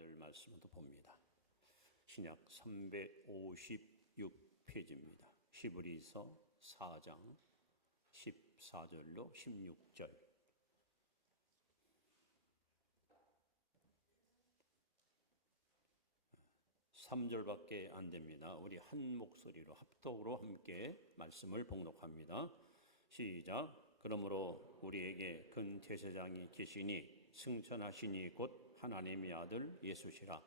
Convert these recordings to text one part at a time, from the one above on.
4절 말씀을 봅니다. 신약 356페이지입니다. 히브리서 4장 14절로 16절. 3절밖에 안 됩니다. 우리 한 목소리로 합독으로 함께 말씀을 봉독합니다. 시작. 그러므로 우리에게 큰 제사장이 계시니 승천하시니 곧 하나님의 아들 예수시라.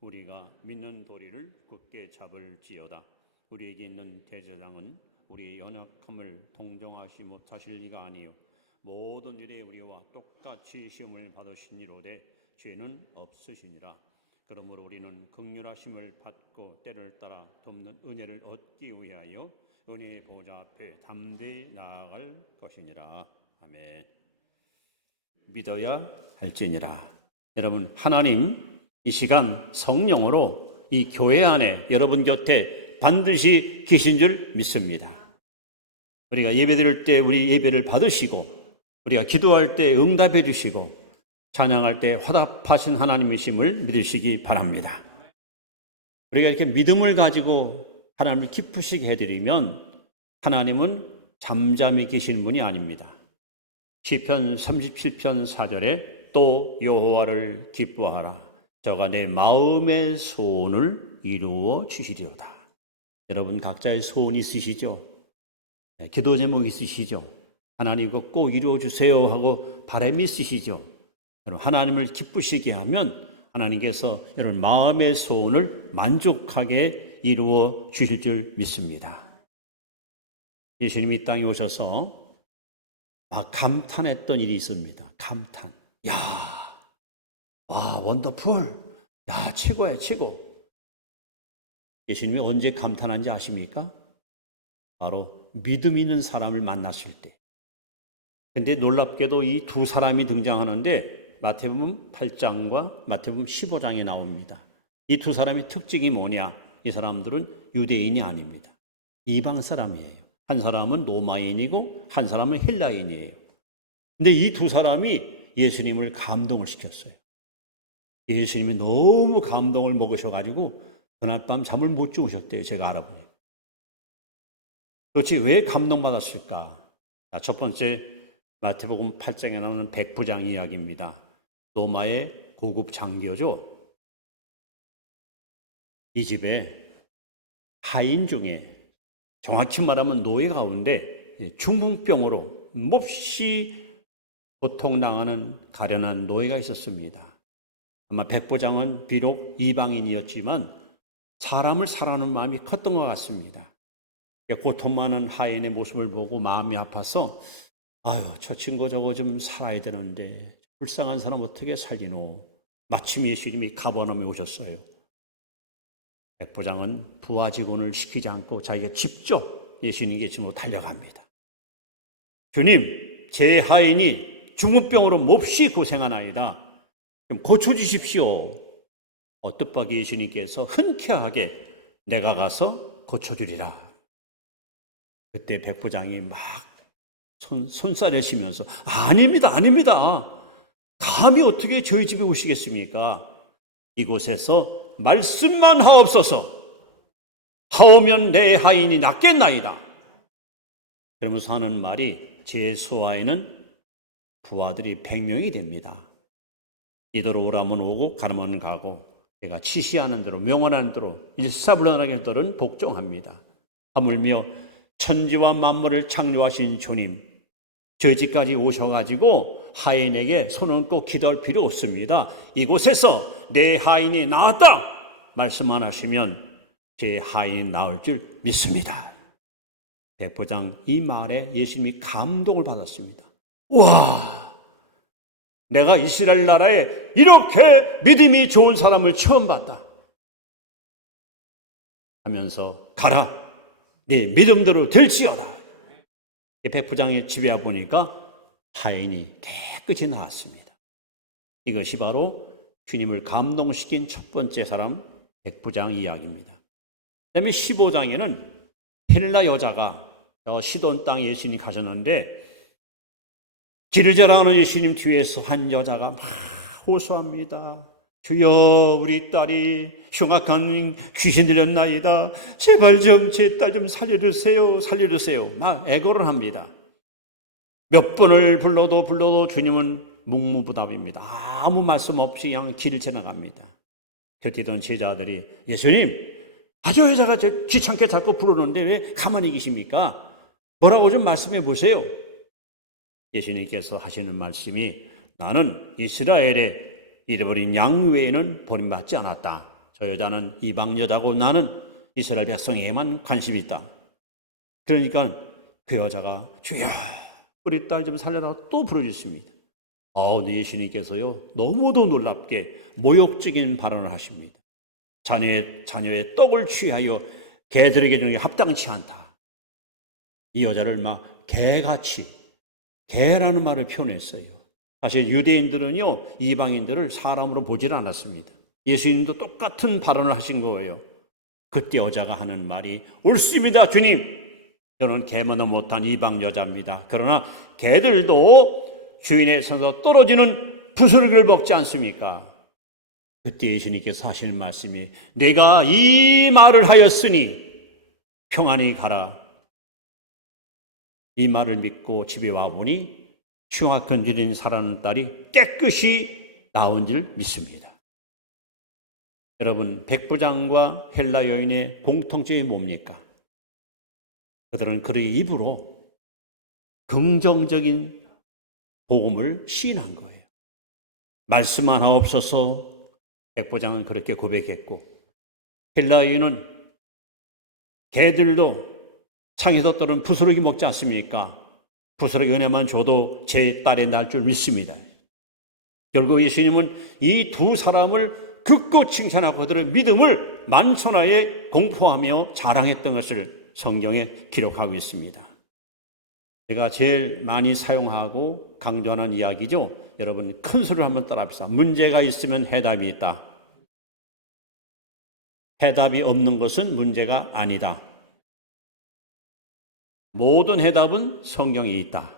우리가 믿는 도리를 굳게 잡을지어다. 우리에게 있는 제사장은 우리의 연약함을 동정하시 못하실 리가 아니요 모든 일에 우리와 똑같이 시험을 받으시니로되 죄는 없으시니라. 그러므로 우리는 긍휼하심을 받고 때를 따라 돕는 은혜를 얻기 위하여 은혜의 보좌 앞에 담대히 나아갈 것이니라. 아멘. 믿어야 할지니라. 여러분, 하나님 이 시간 성령으로 이 교회 안에 여러분 곁에 반드시 계신 줄 믿습니다. 우리가 예배드릴 때 우리 예배를 받으시고, 우리가 기도할 때 응답해 주시고, 찬양할 때 화답하신 하나님이심을 믿으시기 바랍니다. 우리가 이렇게 믿음을 가지고 하나님을 기쁘시게 해드리면 하나님은 잠잠히 계신 분이 아닙니다. 시편 37편 4절에 또 여호와를 기뻐하라. 저가 내 마음의 소원을 이루어 주시리로다. 여러분 각자의 소원 있으시죠? 기도 제목 있으시죠? 하나님 이거 꼭 이루어 주세요 하고 바람이 있으시죠? 여러분 하나님을 기쁘시게 하면 하나님께서 여러분 마음의 소원을 만족하게 이루어 주실 줄 믿습니다. 예수님이 이 땅에 오셔서 막 감탄했던 일이 있습니다. 감탄. 야, 와, 원더풀. 야, 최고야, 최고. 예수님이 언제 감탄한지 아십니까? 바로 믿음 있는 사람을 만났을 때. 근데 놀랍게도 이 두 사람이 등장하는데 마태복음 8장과 마태복음 15장에 나옵니다. 이 두 사람의 특징이 뭐냐? 이 사람들은 유대인이 아닙니다. 이방 사람이에요. 한 사람은 로마인이고 한 사람은 헬라인이에요. 근데 이 두 사람이 예수님을 감동을 시켰어요. 예수님이 너무 감동을 먹으셔가지고 그날 밤 잠을 못 주무셨대요. 제가 알아보니. 도대체 왜 감동받았을까? 첫 번째 마태복음 8장에 나오는 백부장 이야기입니다. 로마의 고급 장교죠. 이 집에 하인 중에 정확히 말하면 노예 가운데 중풍병으로 몹시 고통당하는 가련한 노예가 있었습니다. 아마 백부장은 비록 이방인이었지만 사람을 사랑하는 마음이 컸던 것 같습니다. 고통 많은 하인의 모습을 보고 마음이 아파서 아유, 저 친구 저거 좀 살아야 되는데 불쌍한 사람 어떻게 살리노? 마침 예수님이 가버나움에 오셨어요. 백부장은 부하 직원을 시키지 않고 자기가 직접 예수님 계시므로 달려갑니다. 주님, 제 하인이 중풍병으로 몹시 고생하나이다. 좀 고쳐주십시오. 뜻밖의 예수님께서 흔쾌하게 내가 가서 고쳐주리라. 그때 백부장이 막 손싸내시면서 아닙니다, 아닙니다. 감히 어떻게 저희 집에 오시겠습니까? 이곳에서 말씀만 하옵소서. 하오면 내 하인이 낫겠나이다. 그러면서 하는 말이 제 소하에는 부하들이 100명이 됩니다. 이대로 오라면 오고 가라면 가고 제가 지시하는 대로 명언하는 대로 일사불란하게 들은 복종합니다. 하물며 천지와 만물을 창조하신 주님 저희 집까지 오셔가지고 하인에게 손 얹고 기도할 필요 없습니다. 이곳에서 내 하인이 나았다 말씀 안 하시면 제 하인이 나을 줄 믿습니다. 백부장 이 말에 예수님이 감동을 받았습니다. 와, 내가 이스라엘 나라에 이렇게 믿음이 좋은 사람을 처음 봤다 하면서 가라, 네 믿음대로 될지어다. 백부장의 집에 와보니까 하인이 깨끗이 나았습니다. 이것이 바로 주님을 감동시킨 첫 번째 사람 백부장 이야기입니다. 그 다음에 15장에는 헬라 여자가 시돈 땅에 예수님 가셨는데 길을 지나가는 예수님 뒤에서 한 여자가 막 호소합니다. 주여 우리 딸이 흉악한 귀신 들렸나이다. 제발 좀 제 딸 좀 살려주세요. 살려주세요. 막 애걸을 합니다. 몇 번을 불러도 주님은 묵묵부답입니다. 아무 말씀 없이 그냥 길을 지나갑니다. 곁에 있던 제자들이 예수님, 아주 여자가 귀찮게 자꾸 부르는데 왜 가만히 계십니까? 뭐라고 좀 말씀해 보세요. 예수님께서 하시는 말씀이 나는 이스라엘에 잃어버린 양 외에는 버림받지 않았다. 저 여자는 이방 여자고 나는 이스라엘 백성에게만 관심이 있다. 그러니까 그 여자가 주여 우리 딸 좀 살려라 또 부르짖습니다. 근데 예수님께서요 너무도 놀랍게 모욕적인 발언을 하십니다. 자녀의 떡을 취하여 개들에게 주는 게 합당치 않다. 이 여자를 막 개같이, 개라는 말을 표현했어요. 사실 유대인들은요 이방인들을 사람으로 보질 않았습니다. 예수님도 똑같은 발언을 하신 거예요. 그때 여자가 하는 말이 옳습니다 주님, 저는 개만도 못한 이방 여자입니다. 그러나 개들도 주인의 손에서 떨어지는 부스러기를 먹지 않습니까? 그때 예수님께서 하시는 말씀이 내가 이 말을 하였으니 평안히 가라. 이 말을 믿고 집에 와보니 흉악한 죄인 살아난 딸이 깨끗이 나온 줄 믿습니다. 여러분, 백부장과 헬라 여인의 공통점이 뭡니까? 그들은 그의 입으로 긍정적인 복음을 시인한 거예요. 말씀 하나 없어서 백부장은 그렇게 고백했고, 헬라 여인은 개들도 창에서 떨어진 부스러기 먹지 않습니까? 부스러기 은혜만 줘도 제 딸이 날 줄 믿습니다. 결국 예수님은 이 두 사람을 극구 칭찬하고 그들의 믿음을 만천하에 공포하며 자랑했던 것을 성경에 기록하고 있습니다. 제가 제일 많이 사용하고 강조하는 이야기죠. 여러분 큰 소리로 한번 따라합시다. 문제가 있으면 해답이 있다. 해답이 없는 것은 문제가 아니다. 모든 해답은 성경에 있다.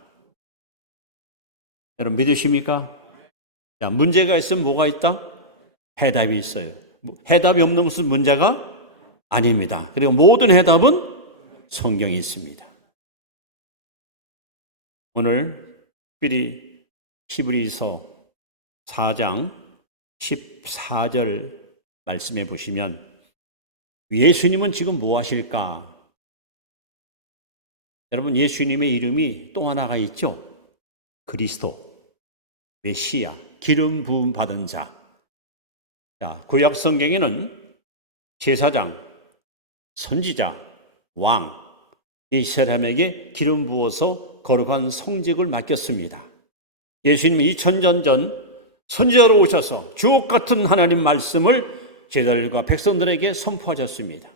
여러분 믿으십니까? 자, 문제가 있으면 뭐가 있다? 해답이 있어요. 해답이 없는 것은 문제가 아닙니다. 그리고 모든 해답은 성경에 있습니다. 오늘 특별히 히브리서 4장 14절 말씀해 보시면 예수님은 지금 뭐 하실까? 여러분 예수님의 이름이 또 하나가 있죠. 그리스도, 메시아, 기름 부음 받은 자. 자, 구약 성경에는 제사장, 선지자, 왕, 이 사람에게 기름 부어서 거룩한 성직을 맡겼습니다. 예수님은 2000년 전 선지자로 오셔서 주옥 같은 하나님 말씀을 제자들과 백성들에게 선포하셨습니다.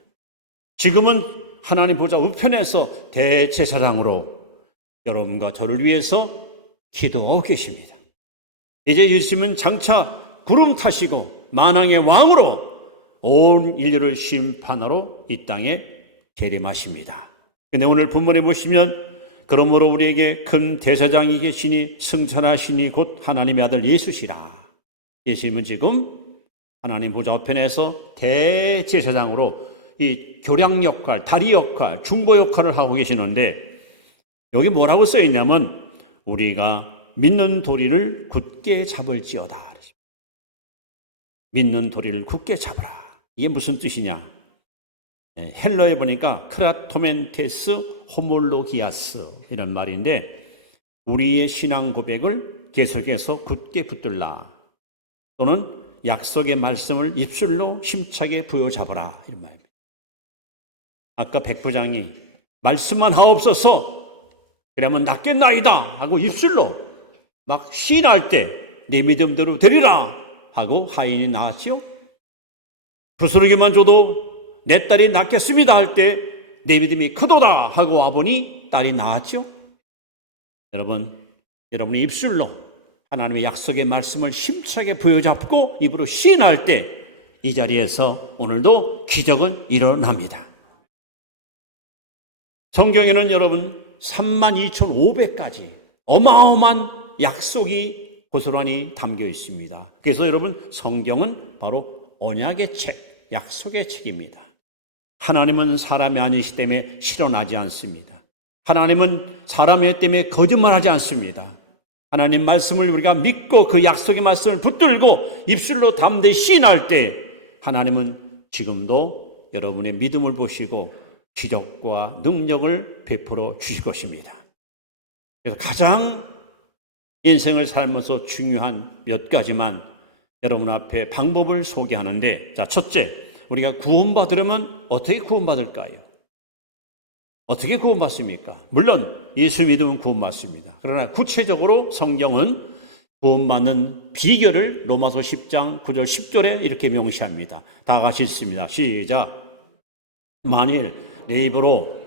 지금은 하나님 보좌 우편에서 대제사장으로 여러분과 저를 위해서 기도하고 계십니다. 이제 예수님은 장차 구름 타시고 만왕의 왕으로 온 인류를 심판하러 이 땅에 재림하십니다. 근데 오늘 본문에 보시면 그러므로 우리에게 큰 대제사장이 계시니 승천하시니 곧 하나님의 아들 예수시라. 예수님은 지금 하나님 보좌 우편에서 대제사장으로 이 교량 역할, 다리 역할, 중보 역할을 하고 계시는데 여기 뭐라고 써 있냐면 우리가 믿는 도리를 굳게 잡을지어다. 믿는 도리를 굳게 잡으라. 이게 무슨 뜻이냐? 헬러에 보니까 크라토멘테스 호몰로기아스 이런 말인데 우리의 신앙 고백을 계속해서 굳게 붙들라. 또는 약속의 말씀을 입술로 힘차게 부여잡아라 이런 말입니다. 아까 백부장이 말씀만 하옵소서 그러면 낫겠나이다 하고 입술로 막 시인할 때 내 믿음대로 되리라 하고 하인이 나왔죠. 부스러기만 줘도 내 딸이 낫겠습니다 할 때 내 믿음이 크도다 하고 와보니 딸이 나았죠. 여러분의 입술로 하나님의 약속의 말씀을 힘차게 부여잡고 입으로 시인할 때 이 자리에서 오늘도 기적은 일어납니다. 성경에는 여러분 32,500가지 어마어마한 약속이 고스란히 담겨 있습니다. 그래서 여러분, 성경은 바로 언약의 책, 약속의 책입니다. 하나님은 사람이 아니시기 때문에 실현하지 않습니다. 하나님은 사람이기 때문에 거짓말하지 않습니다. 하나님 말씀을 우리가 믿고 그 약속의 말씀을 붙들고 입술로 담대 시인할 때 하나님은 지금도 여러분의 믿음을 보시고 기적과 능력을 베풀어 주실 것입니다. 그래서 가장 인생을 살면서 중요한 몇 가지만 여러분 앞에 방법을 소개하는데, 자, 첫째, 우리가 구원받으려면 어떻게 구원받을까요? 어떻게 구원받습니까? 물론 예수 믿으면 구원받습니다. 그러나 구체적으로 성경은 구원받는 비결을 로마서 10장 9절 10절에 이렇게 명시합니다. 다 같이 읽습니다. 시작. 만일 내 입으로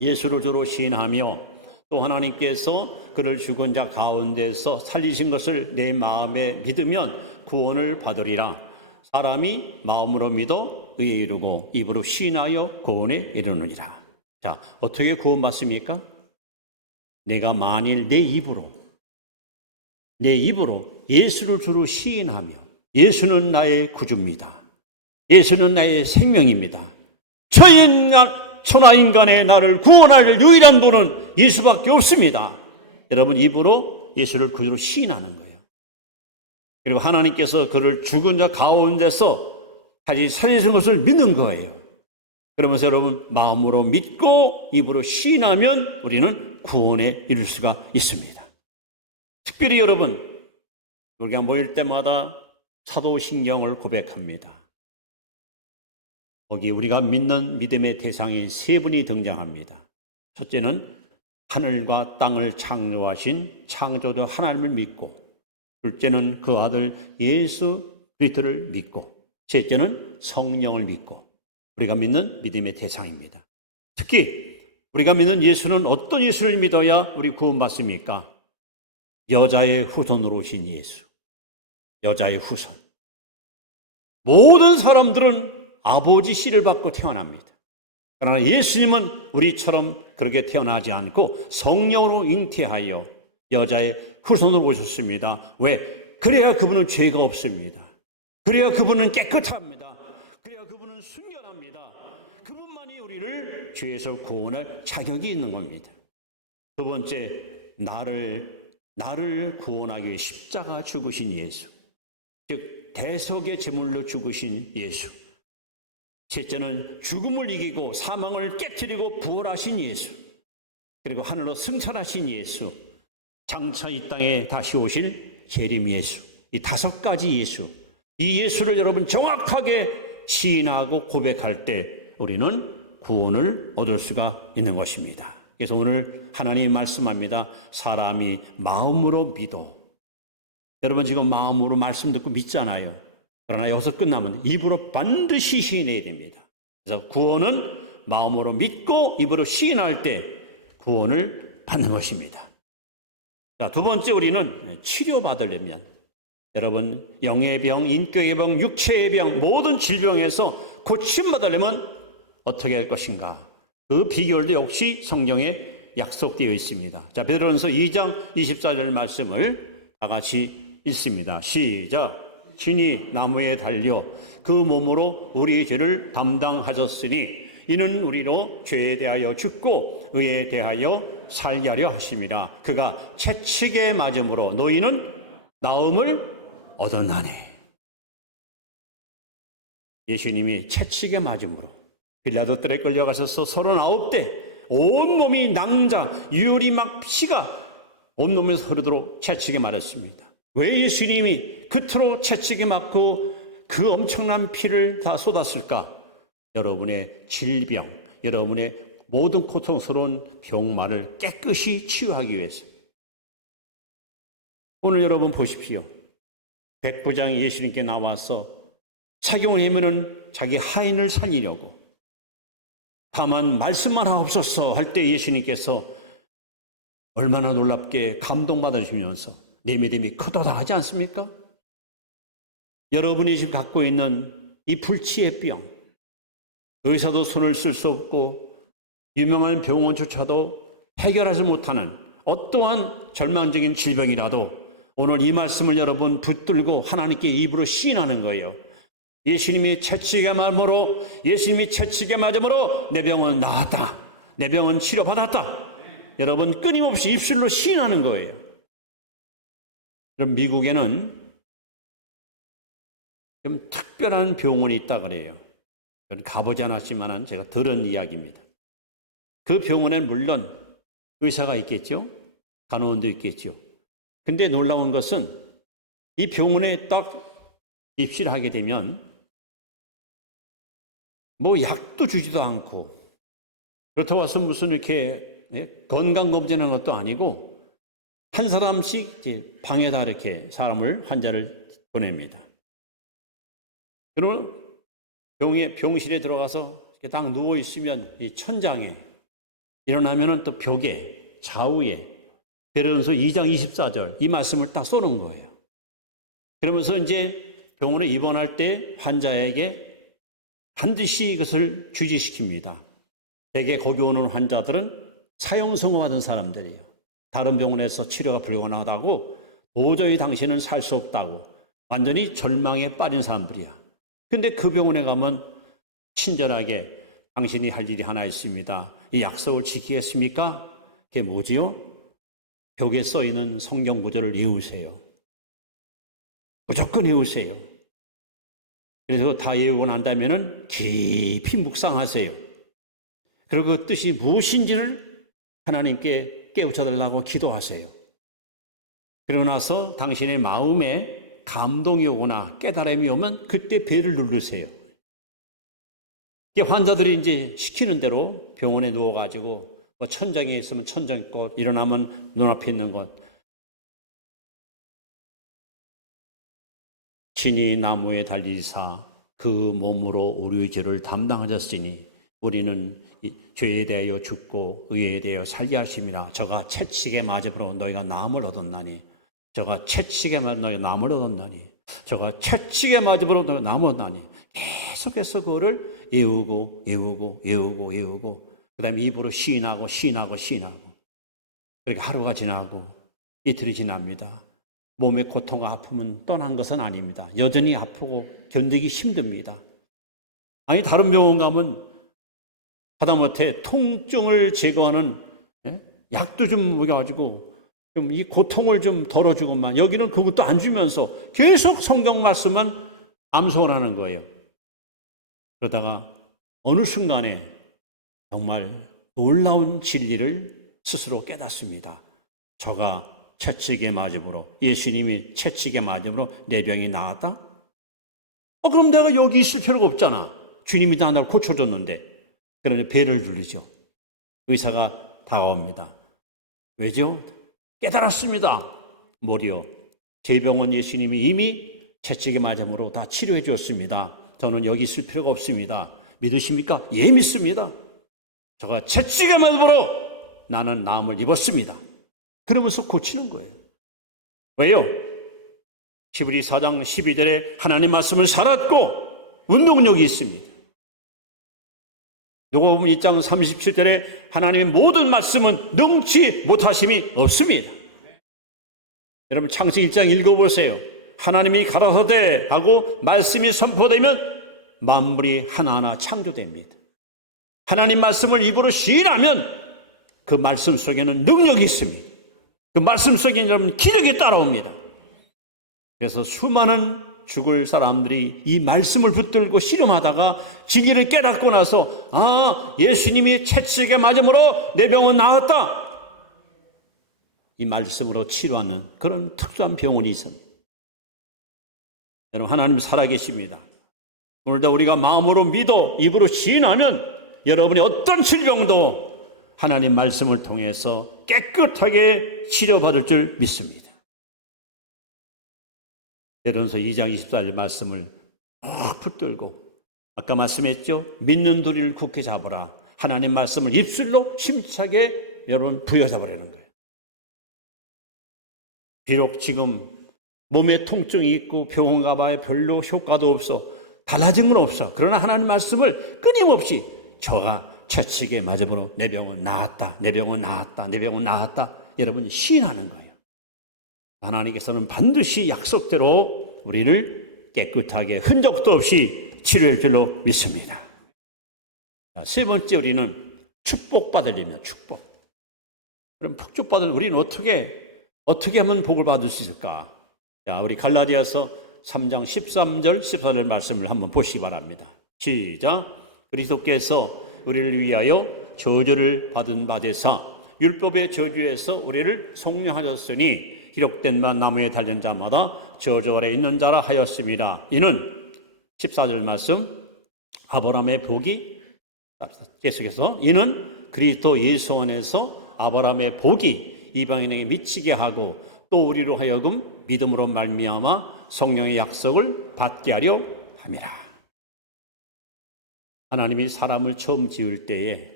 예수를 주로 시인하며 또 하나님께서 그를 죽은 자 가운데서 살리신 것을 내 마음에 믿으면 구원을 받으리라. 사람이 마음으로 믿어 의에 이르고 입으로 시인하여 구원에 이르느니라. 자, 어떻게 구원받습니까? 내가 만일 내 입으로 예수를 주로 시인하며, 예수는 나의 구주입니다, 예수는 나의 생명입니다, 천하인간의 나를 구원할 유일한 분은 예수밖에 없습니다. 여러분, 입으로 예수를 구주로 시인하는 거예요. 그리고 하나님께서 그를 죽은 자 가운데서 다시 살리신 것을 믿는 거예요. 그러면서 여러분, 마음으로 믿고 입으로 시인하면 우리는 구원에 이룰 수가 있습니다. 특별히 여러분, 우리가 모일 때마다 사도신경을 고백합니다. 거기 우리가 믿는 믿음의 대상인 세 분이 등장합니다. 첫째는 하늘과 땅을 창조하신 창조주 하나님을 믿고, 둘째는 그 아들 예수 그리스도를 믿고, 셋째는 성령을 믿고, 우리가 믿는 믿음의 대상입니다. 특히 우리가 믿는 예수는 어떤 예수를 믿어야 우리 구원받습니까? 여자의 후손으로 오신 예수, 여자의 후손. 모든 사람들은 아버지 씨를 받고 태어납니다. 그러나 예수님은 우리처럼 그렇게 태어나지 않고 성령으로 잉태하여 여자의 후손으로 오셨습니다. 왜? 그래야 그분은 죄가 없습니다. 그래야 그분은 깨끗합니다. 그래야 그분은 순결합니다. 그분만이 우리를 죄에서 구원할 자격이 있는 겁니다. 두 번째, 나를 구원하기 위해 십자가 죽으신 예수, 즉 대속의 제물로 죽으신 예수. 셋째는 죽음을 이기고 사망을 깨뜨리고 부활하신 예수, 그리고 하늘로 승천하신 예수, 장차 이 땅에 다시 오실 재림 예수. 이 다섯 가지 예수, 이 예수를 여러분 정확하게 시인하고 고백할 때 우리는 구원을 얻을 수가 있는 것입니다. 그래서 오늘 하나님이 말씀합니다. 사람이 마음으로 믿어. 여러분, 지금 마음으로 말씀 듣고 믿잖아요. 그러나 여기서 끝나면 입으로 반드시 시인해야 됩니다. 그래서 구원은 마음으로 믿고 입으로 시인할 때 구원을 받는 것입니다. 자, 두 번째, 우리는 치료받으려면, 여러분, 영의 병, 인격의 병, 육체의 병, 모든 질병에서 고침받으려면 어떻게 할 것인가? 그 비결도 역시 성경에 약속되어 있습니다. 자, 베드로전서 2장 24절 말씀을 다 같이 읽습니다. 시작. 신이 나무에 달려 그 몸으로 우리의 죄를 담당하셨으니 이는 우리로 죄에 대하여 죽고 의에 대하여 살게 하려 하심이라. 그가 채찍에 맞음으로 너희는 나음을 얻었나니. 예수님이 채찍에 맞음으로 빌라도 뜰에 끌려가셔서 39대 온몸이 낭자, 유혈이 막 피가 온몸에서 흐르도록 채찍에 맞았습니다. 왜 예수님이 그토록 채찍에 맞고 그 엄청난 피를 다 쏟았을까? 여러분의 질병, 여러분의 모든 고통스러운 병만을 깨끗이 치유하기 위해서. 오늘 여러분 보십시오. 백부장이 예수님께 나와서 사경을 헤매는 자기 하인을 살리려고, 다만 말씀만 하옵소서 할 때 예수님께서 얼마나 놀랍게 감동받으시면서 내 믿음이 크도다 하지 않습니까? 여러분이 지금 갖고 있는 이 불치의 병, 의사도 손을 쓸 수 없고 유명한 병원조차도 해결하지 못하는 어떠한 절망적인 질병이라도 오늘 이 말씀을 여러분 붙들고 하나님께 입으로 시인하는 거예요. 예수님이 채찍에 맞음으로, 예수님이 채찍에 맞음으로 내 병은 나았다, 내 병은 치료받았다. 여러분 끊임없이 입술로 시인하는 거예요. 그럼 미국에는 좀 특별한 병원이 있다 그래요. 저는 가보지 않았지만 제가 들은 이야기입니다. 그 병원엔 물론 의사가 있겠죠, 간호원도 있겠죠. 근데 놀라운 것은 이 병원에 딱 입실을 하게 되면 뭐 약도 주지도 않고, 그렇다고 해서 무슨 이렇게 건강검진하는 것도 아니고 한 사람씩 이제 방에다 이렇게 환자를 보냅니다. 그러면 병실에 들어가서 이렇게 딱 누워 있으면 이 천장에, 일어나면은 또 벽에, 좌우에 베드로전서 2장 24절 이 말씀을 딱 써놓은 거예요. 그러면서 이제 병원에 입원할 때 환자에게 반드시 이것을 주지시킵니다. 대개 거기 오는 환자들은 사형 선고 받은 사람들이에요. 다른 병원에서 치료가 불가능하다고, 도저히 당신은 살 수 없다고 완전히 절망에 빠진 사람들이야. 근데 그 병원에 가면 친절하게 당신이 할 일이 하나 있습니다. 이 약속을 지키겠습니까? 그게 뭐지요? 벽에 써있는 성경 구절을 외우세요. 무조건 외우세요. 그래서 다 외우고 난다면은 깊이 묵상하세요. 그리고 그 뜻이 무엇인지를 하나님께 깨우쳐달라고 기도하세요. 그러고 나서 당신의 마음에 감동이 오거나 깨달음이 오면 그때 배를 누르세요. 환자들이 이제 시키는 대로 병원에 누워가지고 뭐 천장에 있으면 천장 것, 일어나면 눈앞에 있는 것, 친히 나무에 달리사 그 몸으로 우리의 죄를 담당하셨으니 우리는 죄에 대하여 죽고 의에 대하여 살게 하심이라. 저가 채찍에 맞음으로 너희가 나음을 얻었나니, 저가 채찍에 맞음으로 너희가 나음을 얻었나니, 저가 채찍에 맞음으로 너희가 나음을 얻었나니. 계속해서 그거를 외우고 그 다음에 입으로 시인하고 그렇게 하루가 지나고 이틀이 지납니다. 몸의 고통과 아픔은 떠난 것은 아닙니다. 여전히 아프고 견디기 힘듭니다. 아니 다른 병원 가면 하다못해 통증을 제거하는 약도 좀 먹여가지고 좀 이 고통을 좀 덜어주고만, 여기는 그것도 안 주면서 계속 성경 말씀만 암송하는 거예요. 그러다가 어느 순간에 정말 놀라운 진리를 스스로 깨닫습니다. 저가 채찍에 맞음으로, 예수님이 채찍에 맞음으로 내 병이 나았다? 그럼 내가 여기 있을 필요가 없잖아. 주님이 다 나를 고쳐줬는데. 그러니 배를 눌리죠. 의사가 다가옵니다. 왜죠? 깨달았습니다. 뭐리요? 제 병원 예수님이 이미 채찍에 맞음으로 다 치료해 주었습니다. 저는 여기 있을 필요가 없습니다. 믿으십니까? 예, 믿습니다. 저가 채찍에 맞음으로 나는 나음을 입었습니다. 그러면서 고치는 거예요. 왜요? 히브리 4장 12절에 하나님 말씀을 살았고 운동력이 있습니다. 누가복음 2장 37절에 하나님의 모든 말씀은 능치 못하심이 없습니다. 여러분 창세기 1장 읽어보세요. 하나님이 가라사대 하고 말씀이 선포되면 만물이 하나하나 창조됩니다. 하나님 말씀을 입으로 시인하면 그 말씀 속에는 능력이 있습니다. 그 말씀 속에 여러분 기력이 따라옵니다. 그래서 수많은 죽을 사람들이 이 말씀을 붙들고 씨름하다가 진리를 깨닫고 나서 예수님이 채찍에 맞음으로 내 병은 나았다, 이 말씀으로 치료하는 그런 특수한 병원이 있습니다. 여러분 하나님 살아계십니다. 오늘도 우리가 마음으로 믿어 입으로 시인하면 여러분의 어떤 질병도 하나님 말씀을 통해서 깨끗하게 치료받을 줄 믿습니다. 베드로전서 2장 24절 말씀을 꼭 붙들고, 아까 말씀했죠? 믿는 도리를 굳게 잡으라. 하나님 말씀을 입술로 힘차게 여러분 부여잡으라는 거예요. 비록 지금 몸에 통증이 있고 병원 가봐야 별로 효과도 없어, 달라진 건 없어. 그러나 하나님 말씀을 끊임없이 저가 채찍에 맞음으로 내 병은 나았다, 내 병은 나았다, 내 병은 나았다, 여러분 시인하는 거예요. 하나님께서는 반드시 약속대로 우리를 깨끗하게 흔적도 없이 치료할 줄로 믿습니다. 세 번째, 우리는 축복받을 일입니다. 축복. 그럼 축복받을 우리는 어떻게 하면 복을 받을 수 있을까? 자, 우리 갈라디아서 3장 13절 14절 말씀을 한번 보시기 바랍니다. 시작. 그리스도께서 우리를 위하여 저주를 받은 바 되사 율법의 저주에서 우리를 속량하셨으니 기록된 바 나무에 달린 자마다 저주 아래 있는 자라 하였습니다. 이는 14절 말씀, 아브라함의 복이 계속해서 이는 그리스도 예수 안에서 아브라함의 복이 이방인에게 미치게 하고 또 우리로 하여금 믿음으로 말미암아 성령의 약속을 받게 하려 함이라. 하나님이 사람을 처음 지을 때에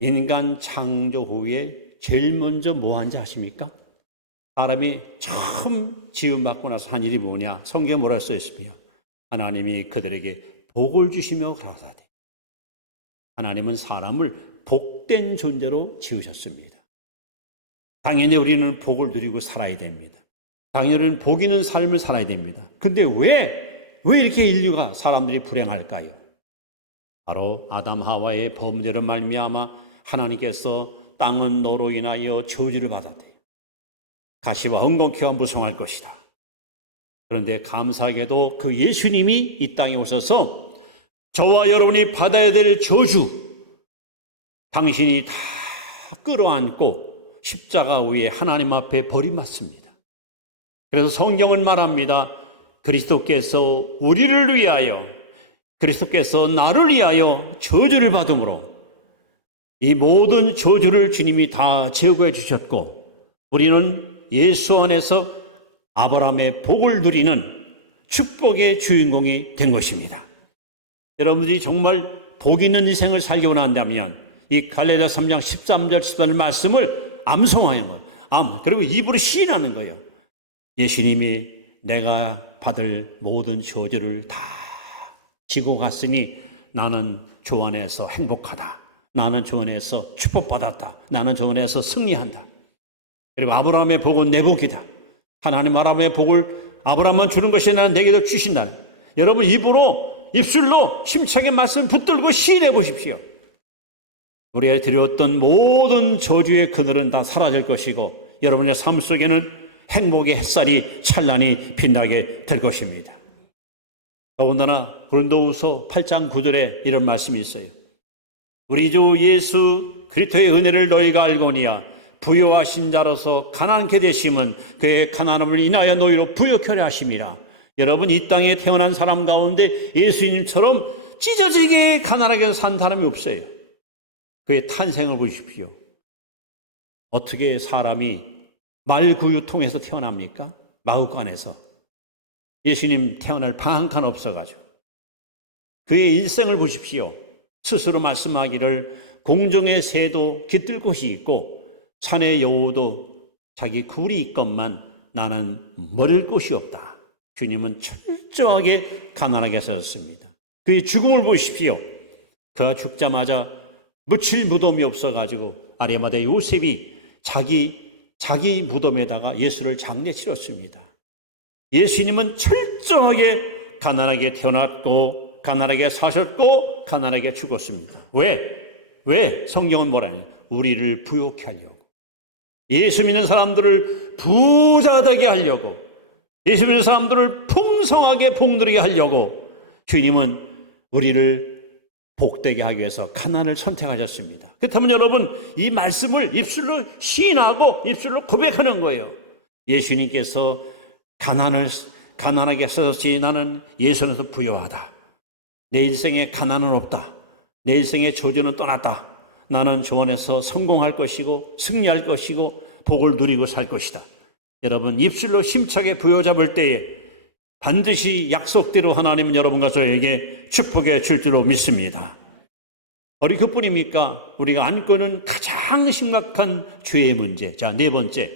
인간 창조 후에 제일 먼저 뭐 한지 아십니까? 사람이 처음 지음받고 나서 한 일이 뭐냐? 성경에 뭐라 써있으며 하나님이 그들에게 복을 주시며 가라사대. 하나님은 사람을 복된 존재로 지으셨습니다. 당연히 우리는 복을 누리고 살아야 됩니다. 당연히 우리는 복 있는 삶을 살아야 됩니다. 근데 왜 이렇게 인류가 사람들이 불행할까요? 바로 아담 하와의 범죄로 말미암아 하나님께서 땅은 너로 인하여 저주를 받았대요. 가시와 엉겅퀴와 무성할 것이다. 그런데 감사하게도 그 예수님이 이 땅에 오셔서 저와 여러분이 받아야 될 저주 당신이 다 끌어안고 십자가 위에 하나님 앞에 버림받습니다. 그래서 성경은 말합니다. 그리스도께서 우리를 위하여, 그리스도께서 나를 위하여 저주를 받음으로 이 모든 저주를 주님이 다 제거해 주셨고 우리는 예수 안에서 아브라함의 복을 누리는 축복의 주인공이 된 것입니다. 여러분들이 정말 복 있는 인생을 살기 원한다면 이 갈라디아 3장 13절 14절 말씀을 암송하는 거예요. 그리고 입으로 시인하는 거예요. 예수님이 내가 받을 모든 저주를 다 지고 갔으니 나는 주 안에서 행복하다. 나는 주 안에서 축복받았다. 나는 주 안에서 승리한다. 그리고 아브라함의 복은 내 복이다. 하나님 아브라함의 복을 아브라함만 주는 것이 나는 내게도 주신다. 여러분 입술로 힘차게 말씀 붙들고 시인해 보십시오. 우리가 드렸던 모든 저주의 그늘은 다 사라질 것이고 여러분의 삶 속에는 행복의 햇살이 찬란히 빛나게 될 것입니다. 더군다나 고린도후서 8장 9절에 이런 말씀이 있어요. 우리 주 예수 그리스도의 은혜를 너희가 알거니와 부요하신 자로서 가난케 되심은 그의 가난함을 인하여 너희로 부요케 하심이라. 여러분 이 땅에 태어난 사람 가운데 예수님처럼 찢어지게 가난하게 산 사람이 없어요. 그의 탄생을 보십시오. 어떻게 사람이 말구유 통해서 태어납니까? 마구간에서. 예수님 태어날 방 한 칸 없어가지고. 그의 일생을 보십시오. 스스로 말씀하기를 공중의 새도 깃들 곳이 있고 산의 여우도 자기 굴이 있건만 나는 머릴 곳이 없다. 주님은 철저하게 가난하게 사셨습니다. 그의 죽음을 보십시오. 그가 죽자마자 묻힐 무덤이 없어가지고 아리마다 요셉이 자기 무덤에다가 예수를 장례 치렀습니다. 예수님은 철저하게 가난하게 태어났고 가난하게 사셨고 가난하게 죽었습니다. 왜? 성경은 뭐라 해요? 우리를 부요케 하려고. 예수 믿는 사람들을 부자 되게 하려고, 예수 믿는 사람들을 풍성하게 복누리게 하려고 주님은 우리를 복되게 하기 위해서 가난을 선택하셨습니다. 그렇다면 여러분 이 말씀을 입술로 시인하고 입술로 고백하는 거예요. 예수님께서 가난하게 하셨으니 나는 예수 안에서 부요하다. 내 일생에 가난은 없다. 내 일생의 저주는 떠났다. 나는 주 안에서 성공할 것이고 승리할 것이고 복을 누리고 살 것이다. 여러분 입술로 힘차게 부여잡을 때에 반드시 약속대로 하나님은 여러분과 저에게 축복해 줄 줄로 믿습니다. 우리 그뿐입니까? 우리가 안고 있는 가장 심각한 죄의 문제. 자, 네 번째,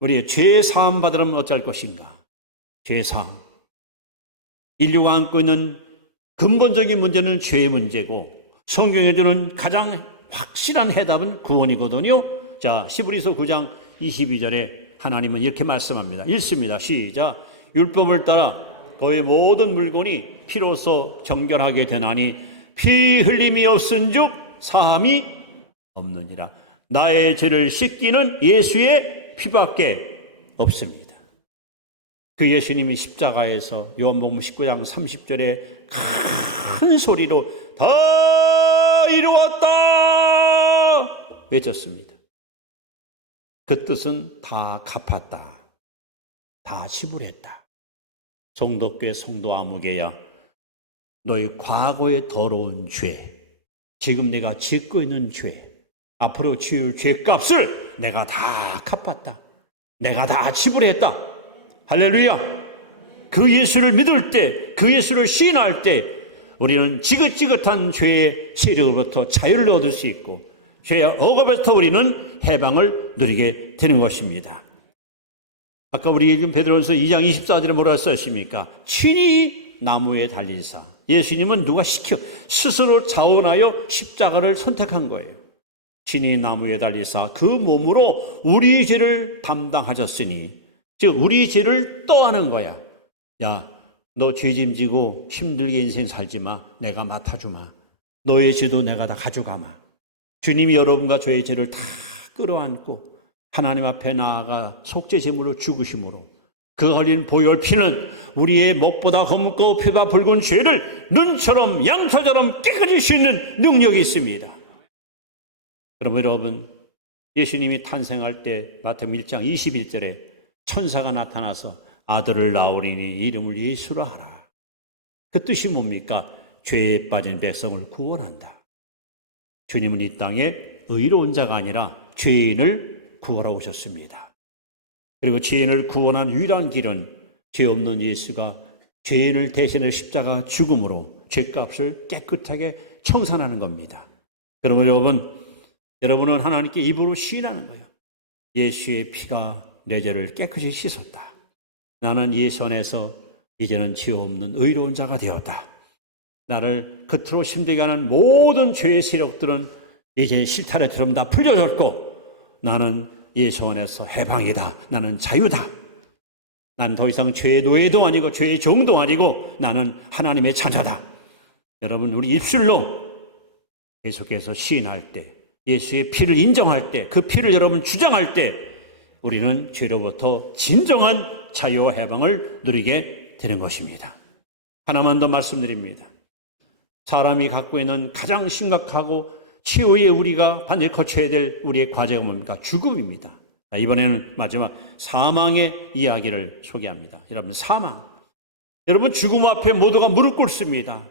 우리의 죄 사함 받으려면 어찌할 것인가? 죄 사함. 인류가 안고 있는 근본적인 문제는 죄의 문제고 성경에 주는 가장 확실한 해답은 구원이거든요. 자, 히브리서 9장 22절에 하나님은 이렇게 말씀합니다. 읽습니다. 시작. 율법을 따라 너희 모든 물건이 피로써 정결하게 되나니 피 흘림이 없은즉 사함이 없느니라. 나의 죄를 씻기는 예수의 피밖에 없습니다. 그 예수님이 십자가에서 요한복음 19장 30절에 큰 소리로 다 이루었다 외쳤습니다. 그 뜻은 다 갚았다, 다 지불했다. 성덕교회 성도 아무개야, 너희 과거의 더러운 죄, 지금 내가 짓고 있는 죄, 앞으로 지을 죄값을 내가 다 갚았다, 내가 다 지불했다. 할렐루야. 그 예수를 믿을 때, 그 예수를 시인할 때 우리는 지긋지긋한 죄의 세력으로부터 자유를 얻을 수 있고 죄의 억압에서 우리는 해방을 누리게 되는 것입니다. 아까 우리 베드로전서 2장 24절에 뭐라 썼습니까? 친히 나무에 달리사. 예수님은 누가 시켜 스스로 자원하여 십자가를 선택한 거예요. 친히 나무에 달리사 그 몸으로 우리의 죄를 담당하셨으니, 즉 우리의 죄를 떠하는 거야. 야, 너 죄짐지고 힘들게 인생 살지 마. 내가 맡아주마. 너의 죄도 내가 다 가져가마. 주님이 여러분과 저의 죄를 다 끌어안고 하나님 앞에 나아가 속죄 제물로 죽으심으로 그 흘린 보혈 피는 우리의 목보다 검고 피보다 붉은 죄를 눈처럼 양털처럼 깨끗이 씻는 능력이 있습니다. 여러분, 예수님이 탄생할 때 마태복음 1장 21절에 천사가 나타나서 아들을 낳으리니 이름을 예수라 하라. 그 뜻이 뭡니까? 죄에 빠진 백성을 구원한다. 주님은 이 땅에 의로운 자가 아니라 죄인을 구하러 오셨습니다. 그리고 죄인을 구원한 유일한 길은 죄 없는 예수가 죄인을 대신해 십자가 죽음으로 죄값을 깨끗하게 청산하는 겁니다. 그러면 여러분은 하나님께 입으로 시인하는 거예요. 예수의 피가 내 죄를 깨끗이 씻었다. 나는 예수 안에서 이제는 죄 없는 의로운 자가 되었다. 나를 겉으로 힘들게 하는 모든 죄의 세력들은 이제 실타래처럼 다 풀려졌고 나는 예수 안에서 해방이다. 나는 자유다. 난 더 이상 죄의 노예도 아니고 죄의 종도 아니고 나는 하나님의 자녀다. 여러분, 우리 입술로 계속해서 시인할 때, 예수의 피를 인정할 때, 그 피를 여러분 주장할 때 우리는 죄로부터 진정한 자유와 해방을 누리게 되는 것입니다. 하나만 더 말씀드립니다. 사람이 갖고 있는 가장 심각하고 치유에 우리가 반드시 거쳐야 될 우리의 과제가 뭡니까? 죽음입니다. 이번에는 마지막 사망의 이야기를 소개합니다. 여러분, 사망. 여러분, 죽음 앞에 모두가 무릎 꿇습니다.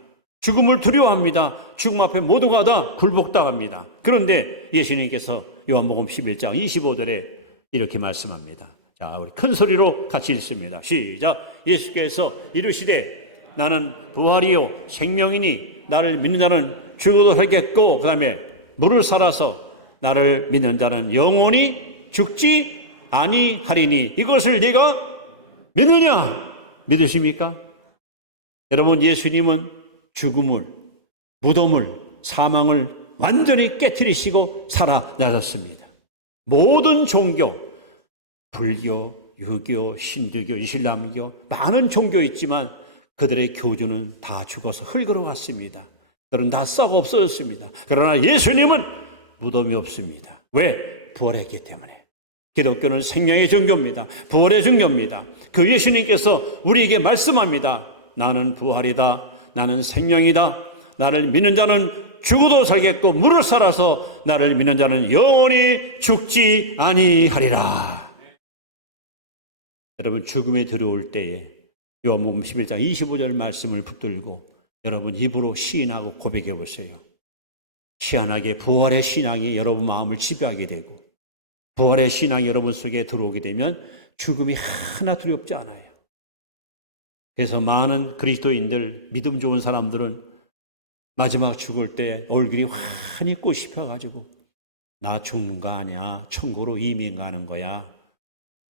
죽음을 두려워합니다. 죽음 앞에 모두가 다 굴복당합니다. 그런데 예수님께서 요한복음 11장 25절에 이렇게 말씀합니다. 자, 우리 큰 소리로 같이 읽습니다. 시작. 예수께서 이르시되 나는 부활이요 생명이니 나를 믿는 자는 죽어도 살겠고, 그 다음에 물을 살아서 나를 믿는 자는 영원히 죽지 아니하리니 이것을 네가 믿느냐? 믿으십니까? 여러분, 예수님은 죽음을, 무덤을, 사망을 완전히 깨트리시고 살아나셨습니다. 모든 종교, 불교, 유교, 힌두교, 이슬람교, 많은 종교 있지만 그들의 교주는 다 죽어서 흙으로 갔습니다. 그들은 다 썩어 없어졌습니다. 그러나 예수님은 무덤이 없습니다. 왜? 부활했기 때문에. 기독교는 생명의 종교입니다. 부활의 종교입니다. 그 예수님께서 우리에게 말씀합니다. 나는 부활이다. 나는 생명이다. 나를 믿는 자는 죽어도 살겠고 무릇 살아서 나를 믿는 자는 영원히 죽지 아니하리라. 여러분, 죽음에 들어올 때에 요한복음 11장 25절 말씀을 붙들고 여러분 입으로 시인하고 고백해 보세요. 희한하게 부활의 신앙이 여러분 마음을 지배하게 되고 부활의 신앙이 여러분 속에 들어오게 되면 죽음이 하나 두렵지 않아요. 그래서 많은 그리스도인들, 믿음 좋은 사람들은 마지막 죽을 때 얼굴이 환히 꽃이 펴가지고 나 죽는 거 아니야, 천국으로 이민 가는 거야,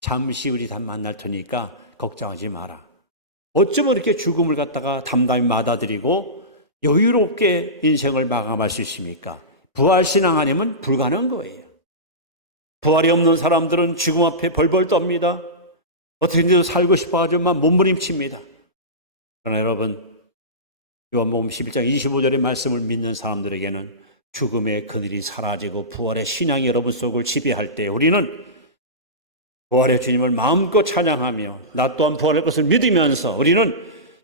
잠시 우리 다 만날 테니까 걱정하지 마라. 어쩌면 이렇게 죽음을 갖다가 담담히 받아들이고 여유롭게 인생을 마감할 수 있습니까? 부활신앙 아니면 불가능한 거예요. 부활이 없는 사람들은 죽음 앞에 벌벌 떱니다. 어떻게든 살고 싶어 하지만 몸부림칩니다. 그러나 여러분, 요한복음 11장 25절의 말씀을 믿는 사람들에게는 죽음의 그늘이 사라지고 부활의 신앙이 여러분 속을 지배할 때 우리는 부활의 주님을 마음껏 찬양하며 나 또한 부활할 것을 믿으면서 우리는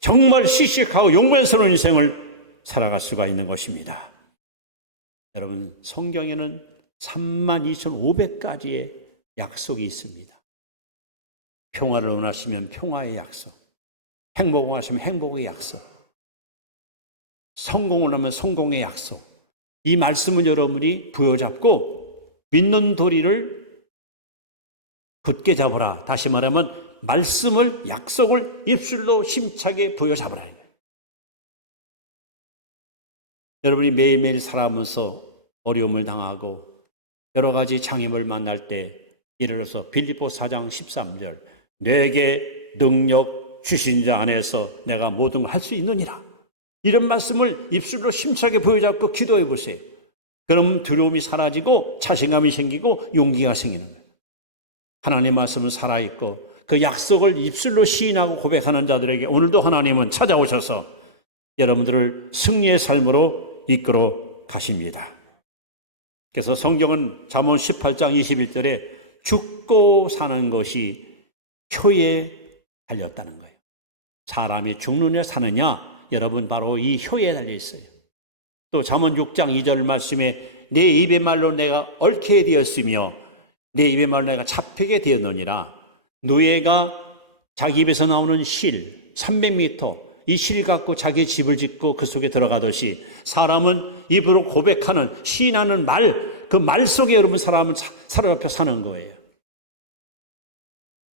정말 씩씩하고 용맹스러운 인생을 살아갈 수가 있는 것입니다. 여러분, 성경에는 32,500가지의 약속이 있습니다. 평화를 원하시면 평화의 약속, 행복을 원하시면 행복의 약속, 성공을 하면 성공의 약속. 이 말씀을 여러분이 부여잡고 믿는 도리를 굳게 잡으라. 다시 말하면 말씀을, 약속을 입술로 힘차게 부여잡으라. 여러분이 매일매일 살아가면서 어려움을 당하고 여러 가지 장애물 만날 때 예를 들어서 빌립보 4장 13절 내게 능력 주신 자 안에서 내가 모든 걸 할 수 있느니라. 이런 말씀을 입술로 힘차게 부여잡고 기도해 보세요. 그럼 두려움이 사라지고 자신감이 생기고 용기가 생기는 거예요. 하나님의 말씀은 살아있고 그 약속을 입술로 시인하고 고백하는 자들에게 오늘도 하나님은 찾아오셔서 여러분들을 승리의 삶으로 이끌어 가십니다. 그래서 성경은 잠언 18장 21절에 죽고 사는 것이 효에 달렸다는 거예요. 사람이 죽느냐 사느냐 여러분 바로 이 효에 달려 있어요. 또 잠언 6장 2절 말씀에 내 입의 말로 내가 얽게 되었으며 내 입의 말로 내가 잡히게 되었느니라. 노예가 자기 입에서 나오는 실 300m 이 실 갖고 자기 집을 짓고 그 속에 들어가듯이 사람은 입으로 고백하는 시인하는 말, 그 말 속에 여러분 사람은 사로잡혀 사는 거예요.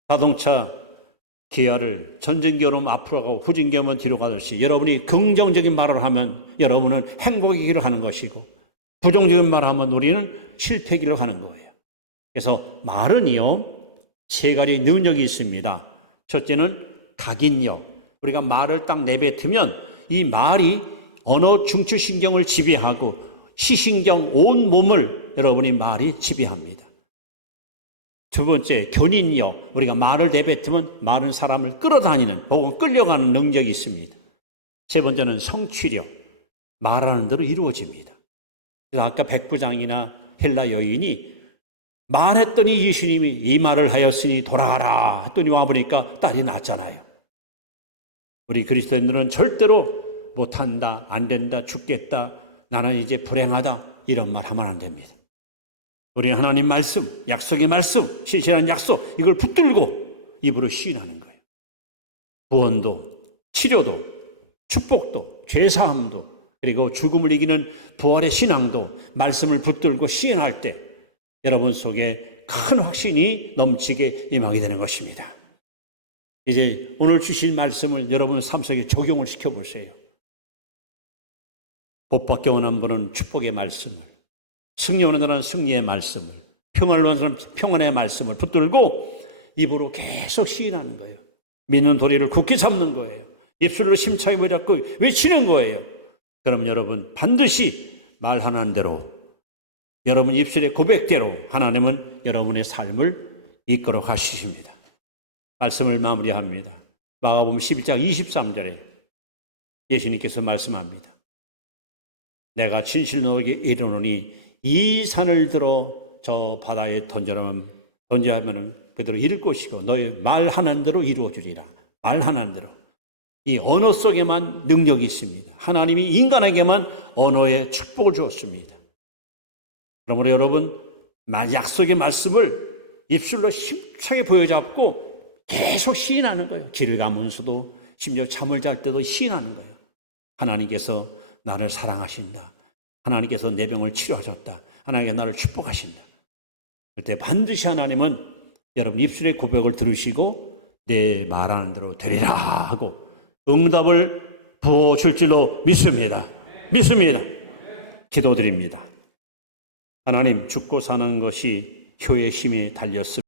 자동차 기아를 전진기어는 앞으로 가고 후진기어는 뒤로 가듯이 여러분이 긍정적인 말을 하면 여러분은 행복의 길을 가는 것이고 부정적인 말을 하면 우리는 실패의 길을 가는 거예요. 그래서 말은요 3가지 능력이 있습니다. 첫째는 각인력. 우리가 말을 딱 내뱉으면 이 말이 언어 중추신경을 지배하고 시신경 온 몸을 여러분이 말이 지배합니다. 두 번째, 견인력. 우리가 말을 내뱉으면 말은 사람을 끌어다니는 혹은 끌려가는 능력이 있습니다. 세 번째는 성취력. 말하는 대로 이루어집니다. 그래서 아까 백부장이나 헬라 여인이 말했더니 예수님이 이 말을 하였으니 돌아가라 했더니 와보니까 딸이 낳았잖아요. 우리 그리스도인들은 절대로 못한다, 안 된다, 죽겠다, 나는 이제 불행하다 이런 말 하면 안 됩니다. 우리는 하나님 말씀, 약속의 말씀, 신실한 약속 이걸 붙들고 입으로 시인하는 거예요. 구원도, 치료도, 축복도, 죄사함도 그리고 죽음을 이기는 부활의 신앙도 말씀을 붙들고 시인할 때 여러분 속에 큰 확신이 넘치게 임하게 되는 것입니다. 이제 오늘 주실 말씀을 여러분 삶 속에 적용을 시켜보세요. 복받기 원하는 분은 축복의 말씀을, 승리 원하는 사람은 승리의 말씀을, 평안을 원하는 사람은 평안의 말씀을 붙들고 입으로 계속 시인하는 거예요. 믿는 도리를 굳게 잡는 거예요. 입술로 심차게 부여잡고 외치는 거예요. 그럼 여러분 반드시 말하는 대로 여러분 입술의 고백대로 하나님은 여러분의 삶을 이끌어 가시십니다. 말씀을 마무리합니다. 마가복음 11장 23절에 예수님께서 말씀합니다. 내가 진실 너에게 이르노니 이 산을 들어 저 바다에 던져하면 그대로 이룰 것이고 너의 말하는 대로 이루어주리라. 말하는 대로. 이 언어 속에만 능력이 있습니다. 하나님이 인간에게만 언어의 축복을 주었습니다. 그러므로 여러분 약속의 말씀을 입술로 힘차게 보여잡고 계속 시인하는 거예요. 길을 가면서도 심지어 잠을 잘 때도 시인하는 거예요. 하나님께서 나를 사랑하신다. 하나님께서 내 병을 치료하셨다. 하나님께서 나를 축복하신다. 그때 반드시 하나님은 여러분 입술의 고백을 들으시고 내 말하는 대로 되리라 하고 응답을 부어줄 줄로 믿습니다. 믿습니다. 기도드립니다. 하나님, 죽고 사는 것이 효의 힘에 달렸습니다.